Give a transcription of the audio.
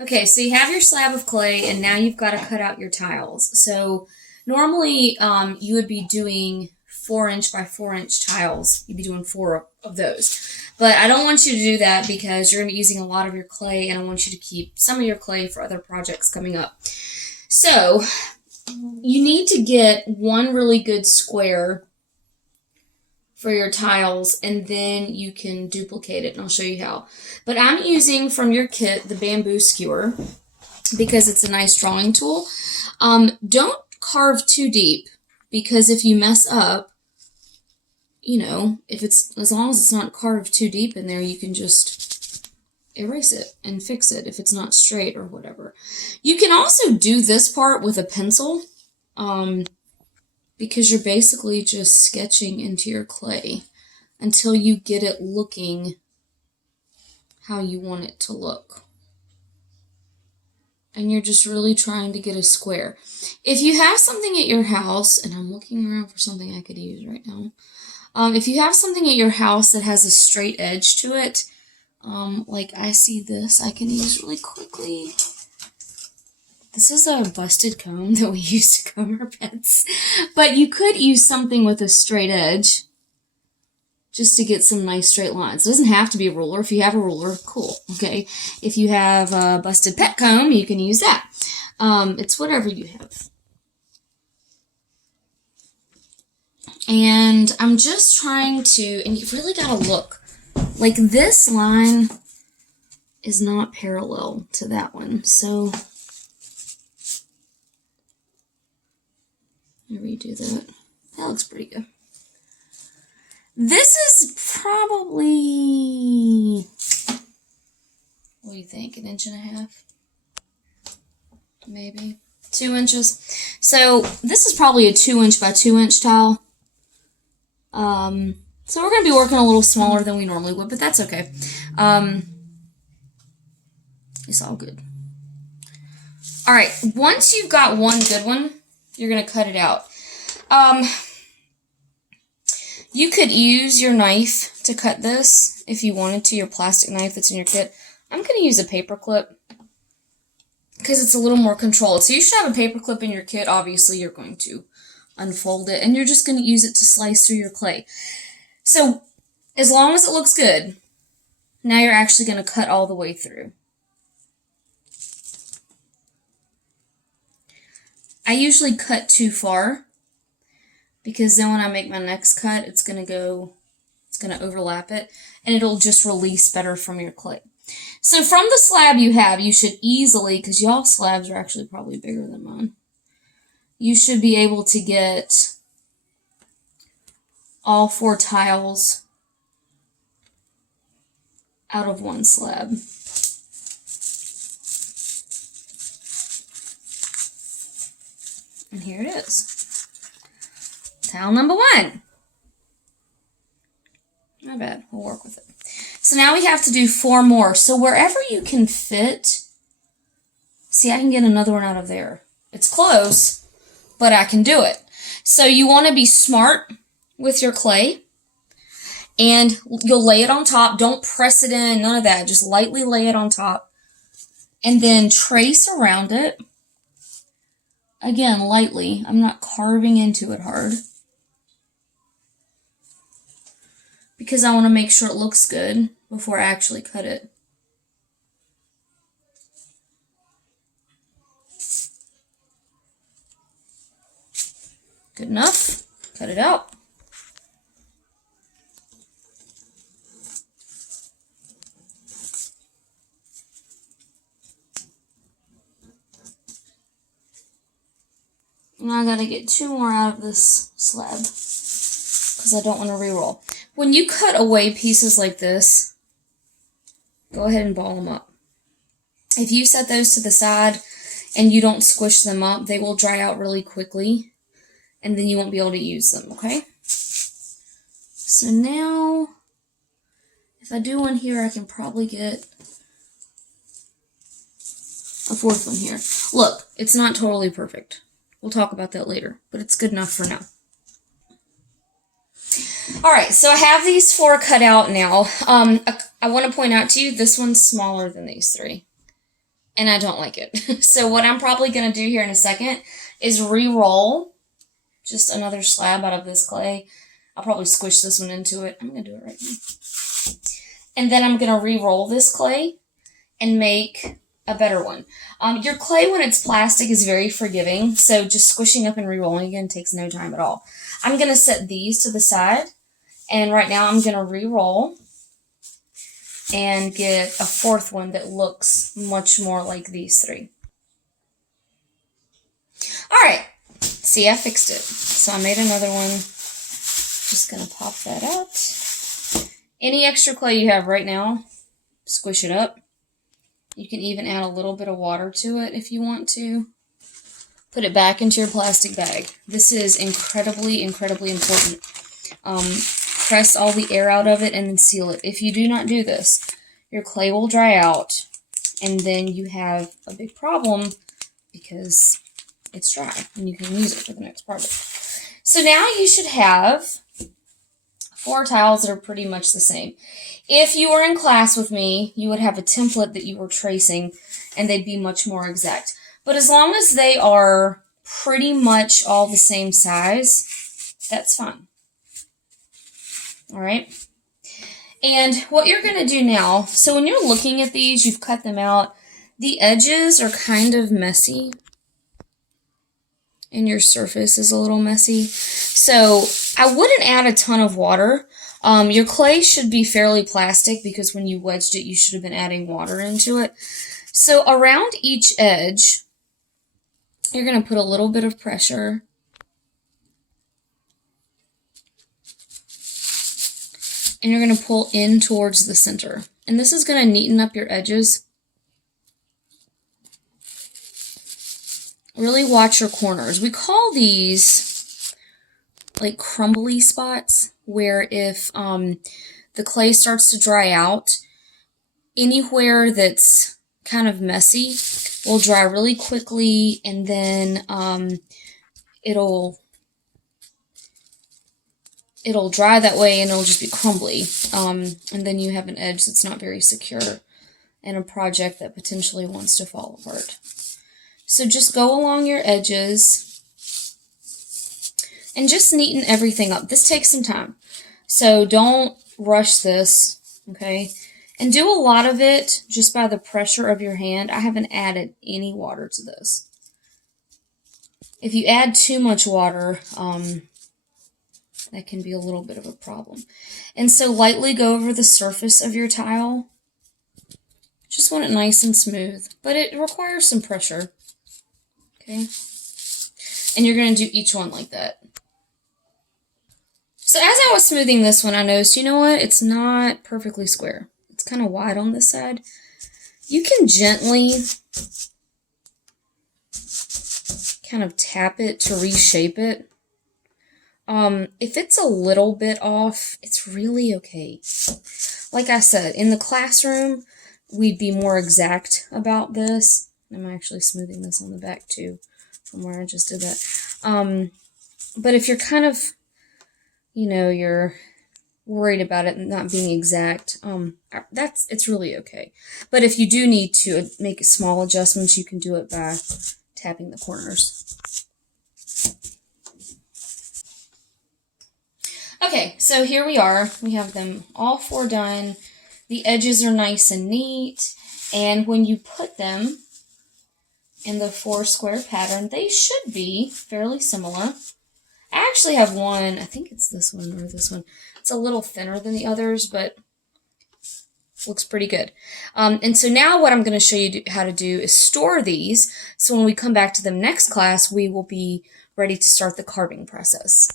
Okay, so you have your slab of clay, and now you've got to cut out your tiles. So normally, you would be doing 4 inch by 4 inch tiles. You'd be doing four of those. But I don't want you to do that because you're going to be using a lot of your clay, and I want you to keep some of your clay for other projects coming up. So you need to get one really good square for your tiles, and then you can duplicate it, and I'll show you how. But I'm using from your kit the bamboo skewer because it's a nice drawing tool. Don't carve too deep, because if you mess up, if it's, as long as it's not carved too deep in there, you can just erase it and fix it if it's not straight or whatever. You can also do this part with a pencil, because you're basically just sketching into your clay until you get it looking how you want it to look. And you're just really trying to get a square. If you have something at your house, and I'm looking around for something I could use right now. If you have something at your house that has a straight edge to it, like I see this, I can use really quickly. This is a busted comb that we use to comb our pets. But you could use something with a straight edge just to get some nice straight lines. It doesn't have to be a ruler. If you have a ruler, cool, okay? If you have a busted pet comb, you can use that. It's whatever you have. And I'm just trying to, and you really gotta look. Like, this line is not parallel to that one, so redo that. That looks pretty good. This is probably, what do you think, 1.5 inches? Maybe 2 inches. So this is probably a 2 inch by 2 inch tile. So we're going to be working a little smaller than we normally would, but that's okay. It's all good. All right, once you've got one good one, you're going to cut it out. You could use your knife to cut this if you wanted to, your plastic knife that's in your kit. I'm going to use a paper clip because it's a little more controlled. So you should have a paper clip in your kit. Obviously, you're going to unfold it, and you're just going to use it to slice through your clay. So as long as it looks good, now you're actually going to cut all the way through. I usually cut too far, because then when I make my next cut, it's going to overlap it, and it'll just release better from your clay. So from the slab you have, you should easily, because y'all slabs are actually probably bigger than mine, you should be able to get all 4 tiles out of one slab. And here it is. Tile number 1. Not bad. We'll work with it. So now we have to do 4 more. So wherever you can fit, see, I can get another one out of there. It's close, but I can do it. So you want to be smart with your clay, and you'll lay it on top. Don't press it in, none of that. Just lightly lay it on top, and then trace around it. Again, lightly. I'm not carving into it hard, because I want to make sure it looks good before I actually cut it. Good enough. Cut it out. Now I gotta get 2 more out of this slab, because I don't want to re-roll. When you cut away pieces like this, go ahead and ball them up. If you set those to the side and you don't squish them up, they will dry out really quickly, and then you won't be able to use them, okay? So now, if I do one here, I can probably get a 4th one here. Look, it's not totally perfect. We'll talk about that later, but it's good enough for now. Alright, so I have these 4 cut out now. I want to point out to you, this one's smaller than these 3. and I don't like it. So what I'm probably going to do here in a second is re-roll just another slab out of this clay. I'll probably squish this one into it. I'm going to do it right now. And then I'm going to re-roll this clay and make a better one. Your clay, when it's plastic, is very forgiving, so just squishing up and re-rolling again takes no time at all. I'm going to set these to the side, and right now I'm going to re-roll and get a fourth one that looks much more like these three. Alright, see, I fixed it. So I made another one. Just going to pop that out. Any extra clay you have right now, squish it up. You can even add a little bit of water to it if you want to. Put it back into your plastic bag. This is incredibly, incredibly important. Press all the air out of it and then seal it. If you do not do this, your clay will dry out, and then you have a big problem because it's dry and you can use it for the next project. So now you should have 4 tiles that are pretty much the same. If you were in class with me, you would have a template that you were tracing, and they'd be much more exact. But as long as they are pretty much all the same size, that's fine. All right? And what you're going to do now, so when you're looking at these, you've cut them out. The edges are kind of messy, and your surface is a little messy. So I wouldn't add a ton of water. Your clay should be fairly plastic because when you wedged it, you should have been adding water into it. So around each edge, you're going to put a little bit of pressure. And you're going to pull in towards the center. And this is going to neaten up your edges. Really watch your corners. We call these like crumbly spots, where if the clay starts to dry out, anywhere that's kind of messy will dry really quickly, and then it'll dry that way and it'll just be crumbly. And then you have an edge that's not very secure and a project that potentially wants to fall apart. So just go along your edges and just neaten everything up. This takes some time, so don't rush this, okay? And do a lot of it just by the pressure of your hand. I haven't added any water to this. If you add too much water, that can be a little bit of a problem. And so lightly go over the surface of your tile. Just want it nice and smooth, but it requires some pressure, okay? And you're going to do each one like that. So as I was smoothing this one, I noticed, you know what? It's not perfectly square. It's kind of wide on this side. You can gently kind of tap it to reshape it. If it's a little bit off, it's really okay. Like I said, in the classroom, we'd be more exact about this. I'm actually smoothing this on the back too, from where I just did that. But if you're kind of, you know, you're worried about it not being exact, it's really okay. But if you do need to make small adjustments, you can do it by tapping the corners. Okay, so here we are. We have them all 4 done. The edges are nice and neat. And when you put them in the 4 square pattern, they should be fairly similar. I actually have one, I think it's this one or this one. It's a little thinner than the others, but looks pretty good. And so now what I'm going to show you how to do is store these. So when we come back to them next class, we will be ready to start the carving process.